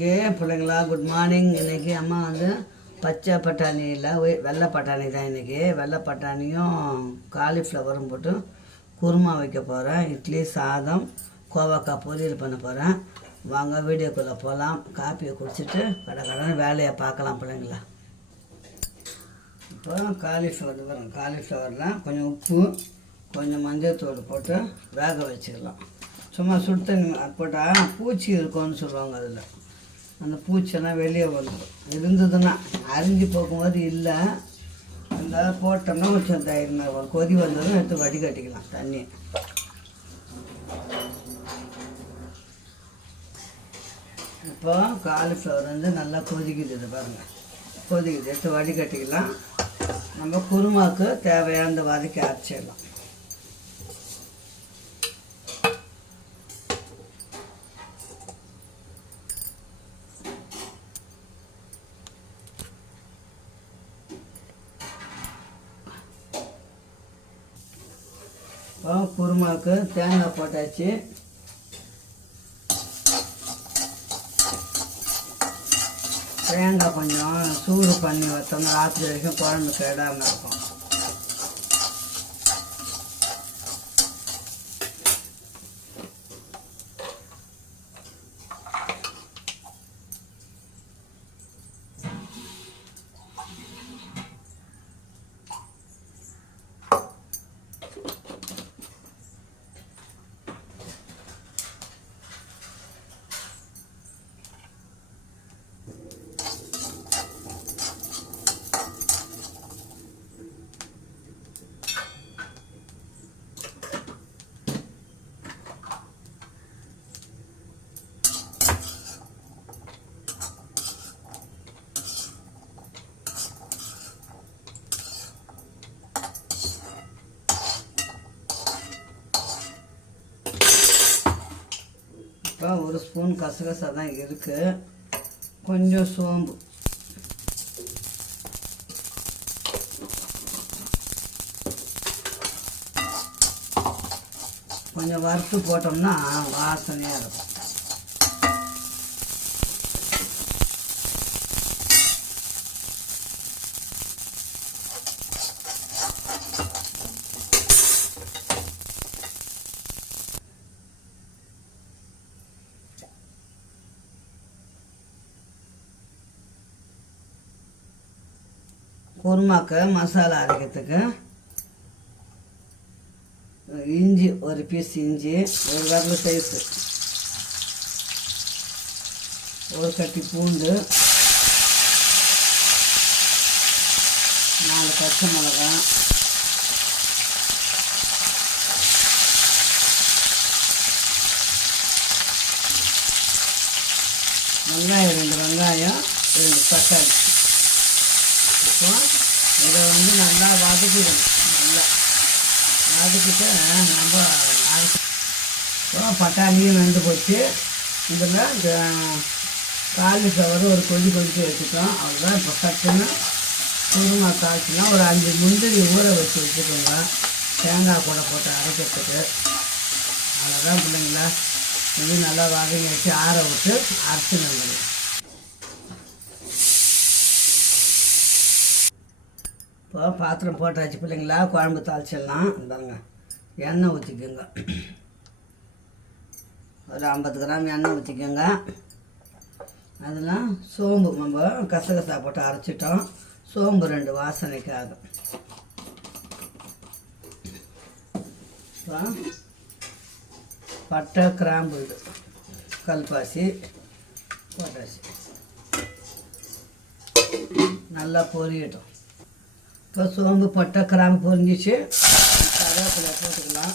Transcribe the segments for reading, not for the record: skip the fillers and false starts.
இன்றைக்கி பிள்ளைங்களா good morning. இன்றைக்கி அம்மா வந்து பச்சை பட்டாணி இல்லை வெள்ளை பட்டாணி தான். இன்றைக்கி வெள்ளை பட்டாணியும் காலிஃப்ளவரும் போட்டு குருமா வைக்க போகிறேன். இட்லி சாதம் கோவக்காய் பொரியல் பண்ண போகிறேன். வாங்க வீடியோக்குள்ளே போகலாம். காப்பியை குடிச்சிட்டு கடை வேலையை பார்க்கலாம் பிள்ளைங்களா. இப்போ காலிஃப்ளவர் வரும். காலிஃப்ளவரில் கொஞ்சம் உப்பு கொஞ்சம் மஞ்சள் தூள் போட்டு வேக வச்சுக்கலாம். சும்மா சுடு தண்ணி போட்டால் பூச்சி இருக்கும்னு சொல்லுவாங்க. அதில் அந்த பூச்செல்லாம் வெளியே வந்துடும். இருந்ததுன்னா அரிஞ்சு போகும்போது இல்லை அந்த போட்டோம்னா கொஞ்சம் தைரியமாக வரும். கொதி வந்ததும் எடுத்து வடிகட்டிக்கலாம் தண்ணி. இப்போ காலிஃப்ளவர் வந்து நல்லா கொதிக்குது பாருங்கள். கொதிக்குது, எடுத்து வடிகட்டிக்கலாம். நம்ம குருமாவுக்கு தேவையான வதக்கி அரைச்சிடலாம். இப்போ குருமாவுக்கு தேங்காய் போட்டாச்சு. தேங்காய் கொஞ்சம் சூடு பண்ணி வைத்தோம்னா ராத்திரி வரைக்கும் குழம்பு கெடாமல் இருக்கும். இப்போ ஒரு ஸ்பூன் கசகசா தான் இருக்குது. கொஞ்சம் சோம்பு, கொஞ்சம் வறுத்து போட்டோம்னா வாசனையாக இருக்கும். குருமாக்கு மசாலா அரைக்கிறதுக்கு இஞ்சி ஒரு பீஸ், இஞ்சி ஒரு விரல் சைஸு, ஒரு கட்டி பூண்டு, 4 பச்சை மிளகாய், வெங்காயம் 2 வெங்காயம், 2 தக்காளி. இப்போ இதை வந்து நல்லா வதக்கிடணும். நல்லா வதக்கிட்டு நம்ம இப்போ பட்டாணியும் வெந்து போச்சு. இதில் காலிஃப்ளவர் ஒரு கொதிக்க வச்சுட்டோம். அவ்வளோதான். இப்போ சட்டுன்னு குருமா காய்ச்சினா ஒரு 5 முந்திரி ஊற வச்சுக்கோங்க. தேங்காய் கூட போட்டு அரைக்கிறதுக்கு. அவ்வளோதான் பிள்ளைங்களா. இது நல்லா வதங்கி வச்சு ஆற விட்டு அரைச்சி வந்துடும். இப்போ பாத்திரம் போட்டாச்சு பிள்ளைங்களா. குழம்பு தாளிச்சிடலாம். பாருங்க, எண்ணெய் ஊற்றிக்கோங்க. ஒரு 50 கிராம் எண்ணெய் ஊற்றிக்கோங்க. அதெல்லாம் சோம்பு நம்ம கசகசா போட்டு அரைச்சிட்டோம். சோம்பு 2 வாசனைக்காக. இப்போ பட்டை கிராம்பு இது கல்பாசி போட்டாச்சு. நல்லா பொரியட்டும். இப்போ சோம்பு பட்டை கிராம்பு பொரிஞ்சிச்சு. கருவேப்பிலை போட்டுக்கலாம்.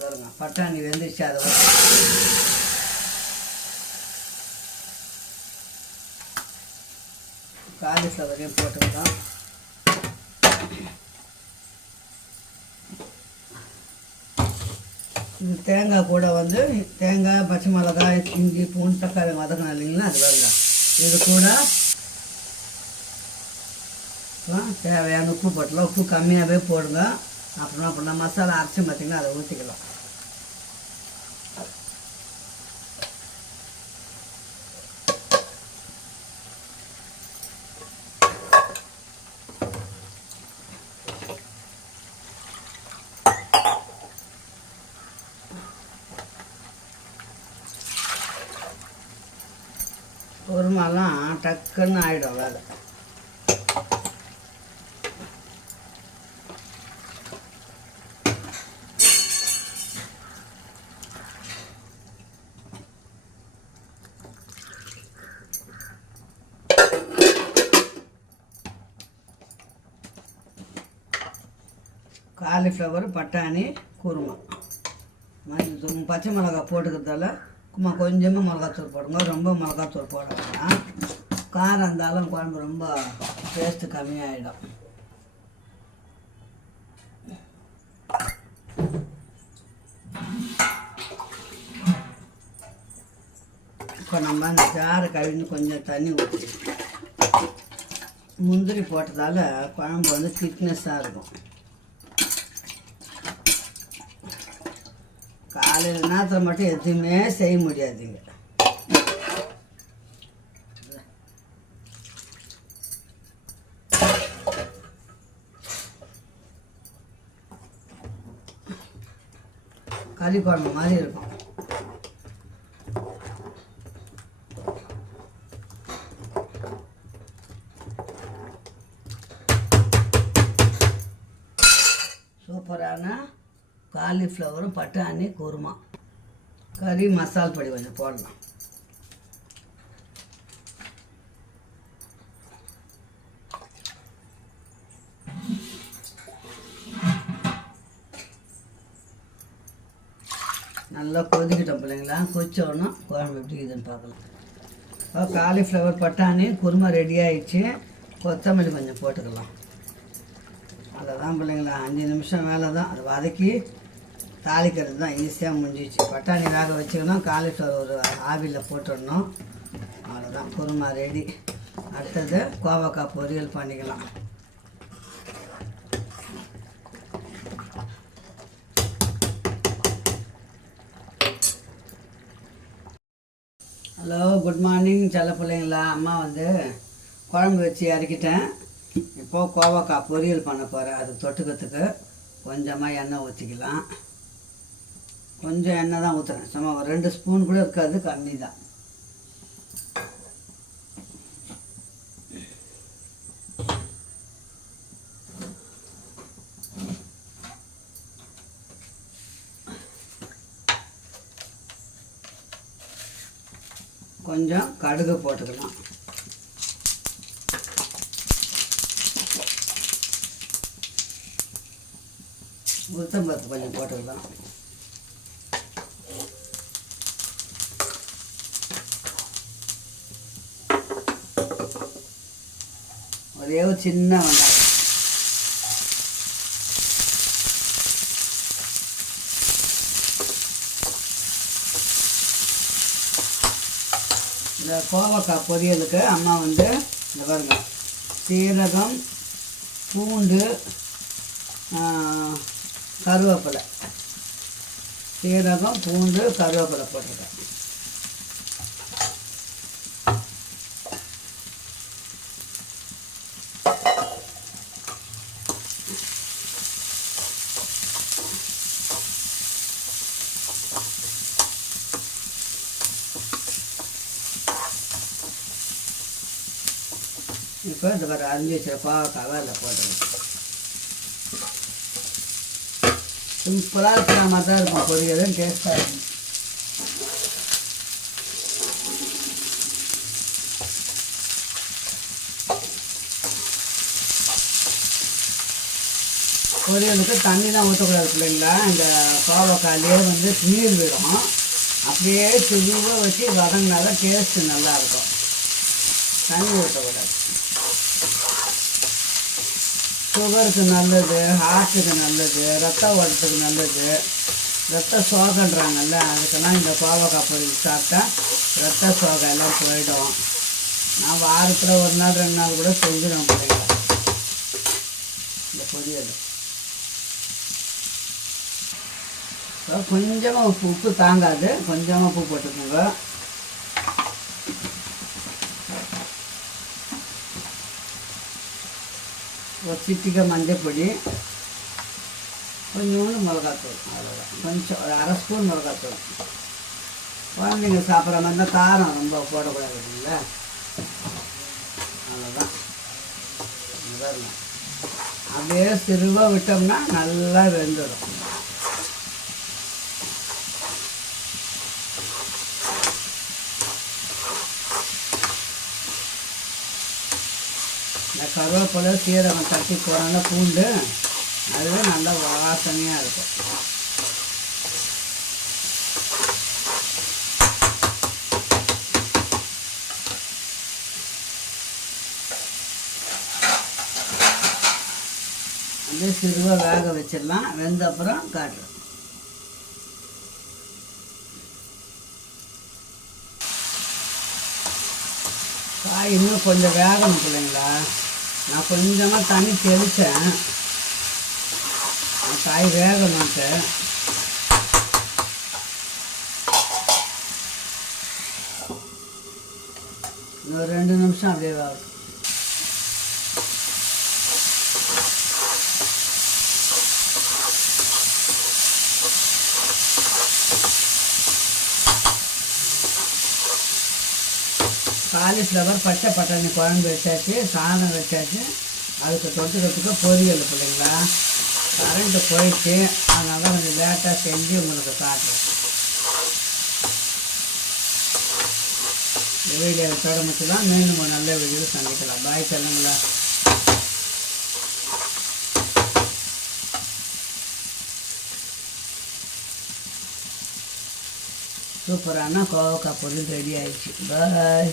வருங்க, பட்டாணி வெந்துச்சு. அதை காலிஃப்ளவரையும் போட்டுக்கலாம். இது தேங்காய் கூட வந்து தேங்காய், பச்சை மிளகாய், இஞ்சி, பூண்டு, தக்காளி வதக்கணும் இல்லைங்களா. அது வருங்க. இது கூட தேவையான உப்பு போட்டலாம். உப்பு கம்மியாகவே போடுங்க. அப்புறமா அப்புறம் மசாலா அரைச்சி பார்த்திங்கன்னா அதை ஊற்றிக்கலாம். குருமாலாம் டக்குன்னு ஆகிடும் வேலை. காலிஃப்ளவர் பட்டாணி குருமா. பச்சை மிளகா போட்டுக்கிறதால கொஞ்சமாக மிளகாத்தூள் போடுங்க, ரொம்ப மிளகாத்தூள் போட வேண்டாம். காரம் இருந்தாலும் குழம்பு ரொம்ப டேஸ்ட்டு கம்மியாகிடும். இப்போ நம்ம அந்த ஜாரை கழுவின்னு கொஞ்சம் தண்ணி ஊற்றி முந்திரி போட்டதால் குழம்பு வந்து திக்னஸ்ஸாக இருக்கும். காலையில் நேரத்தில் மட்டும் எதுவுமே செய்ய முடியாதுங்க. கறி குழம்பு மாதிரி இருக்கும். சூப்பரான காலிஃப்ளவரும் பட்டாணி குருமா. கறி மசால் பொடி கொஞ்சம் போடலாம். நல்லா கொதிக்கிட்டோம் பிள்ளைங்களா. கொதிச்சோன்னா குழம்பு எப்படி இதுன்னு பார்க்கலாம். காலிஃப்ளவர் பட்டாணி குருமா ரெடி ஆகிடுச்சு. கொத்தமல்லி கொஞ்சம் போட்டுக்கலாம். அதான் பிள்ளைங்களா 5 நிமிஷம் வேலை தான். அதை வதக்கி தாளிக்கிறது தான் ஈஸியாக முடிஞ்சிச்சு. பட்டாணி வேக வச்சுக்கணும், காலிஃப்ளவர் ஒரு ஆவியில் போட்டுடணும். அவ்வளோதான், குருமா ரெடி. அடுத்தது கோவக்காய் பொரியல் பண்ணிக்கலாம். ஹலோ, குட் மார்னிங் செல்ல பிள்ளைங்களா. அம்மா வந்து குழம்பு வச்சு இறக்கிட்டேன். இப்போது கோவக்காய் பொரியல் பண்ண போகிறேன். அது தொட்டுக்கிறதுக்கு கொஞ்சமாக எண்ணெய் ஊற்றிக்கலாம். கொஞ்சம் எண்ணெய் தான் ஊற்றுறேன், சும்மா ஒரு 2 ஸ்பூன் கூட இருக்காது, கம்மி தான். கொஞ்சம் கடுகு போட்டுக்கலாம். உளுத்தம்பருப்பு கொஞ்சம் போட்டுக்கலாம். ஒரே ஒரு சின்ன வெங்காயம். இந்த கோவக்காய் பொரியலுக்கு அம்மா வந்து இந்த பாருங்க, சீரகம், பூண்டு, கருவேப்பிலை, சீரகம், பூண்டு, கருவேப்பிலை போட்டிருக்கேன். இப்போ இந்த மாதிரி அரிஞ்சு வச்சுருக்க பாவக்காவை அதில் போட்டுருங்க. சிம்பிளாக இருக்கிற மாதிரி தான் இருக்கும் பொரியலும், டேஸ்ட்டாக இருக்கும். பொரியலுக்கு தண்ணி தான் ஊற்றக்கூடாது பிள்ளைங்களா. இந்த பாவக்காயிலே வந்து நீர் விடும். அப்படியே சுருவாக வச்சு வதங்கினா தான் டேஸ்ட்டு நல்லாயிருக்கும். தண்ணி ஊற்றக்கூடாது. சுகருக்கு நல்லது, ஹார்ட்டுக்கு நல்லது, ரத்த ஓட்டத்துக்கு நல்லது, ரத்த சோகன்றாங்கல்ல, அதுக்கெல்லாம் இந்த கோவக்காய் பொரியல் சாப்பிட்டா ரத்த சோகை எல்லாம் போயிடும். நான் வாரத்தில் 1 நாள் 2 நாள் கூட செஞ்சிடும் பிள்ளைங்க இந்த பொரியல். கொஞ்சமாக உப்பு தாங்காது, கொஞ்சமாக உப்பு போட்டுக்கோங்க. ஒரு சிட்டிகை மஞ்சள் பொடி, கொஞ்சோண்டு மிளகாத்தூள், அவ்வளோதான். கொஞ்சம் ஒரு அரை ஸ்பூன் மிளகாத்தூள். குழந்தைங்க சாப்பிட்ற மாதிரி தான், காரம் ரொம்ப போடக்கூடாது இல்லைங்களா. அவ்வளோதான். அப்படியே சிறுவாக விட்டோம்னா நல்லா வெந்துடும். இந்த கருவேப்பிலை சீரகம் தட்டி போடுறோம்னா பூண்டு, அதுவே நல்லா வாசனையாக இருக்கும். அப்படியே சிறுவாக வேக வச்சிடலாம். வெந்த அப்புறம் காட்டுறேன். காய் இன்னும் கொஞ்சம் வேகணும் பிள்ளைங்களா. நான் கொஞ்சமாக தண்ணி தெளித்தேன், காய் வேகணும்ட்டு. இன்னும் 2 நிமிஷம் அப்படியே வேகும். காலிஃப்ளவர் பச்சை பட்டாணி குழம்பு வச்சாச்சு, சாதம் வச்சாச்சு. அதுக்கு தொட்டுக்கிறதுக்கு பொரியல் பிள்ளைங்களா. கரண்ட்டு போயிடுச்சு, அதனால கொஞ்சம் லேட்டாக செஞ்சு உங்களுக்கு காட்டுறேன். இந்த வீடியோவை தொடர்ந்து தான் மீண்டும் ஒரு நல்ல வீடியோவில் சந்திக்கலாம். பாய் சொல்லுங்களா. சூப்பரான கோவக்காய் பொரியல் ரெடி ஆயிடுச்சு. பாய்.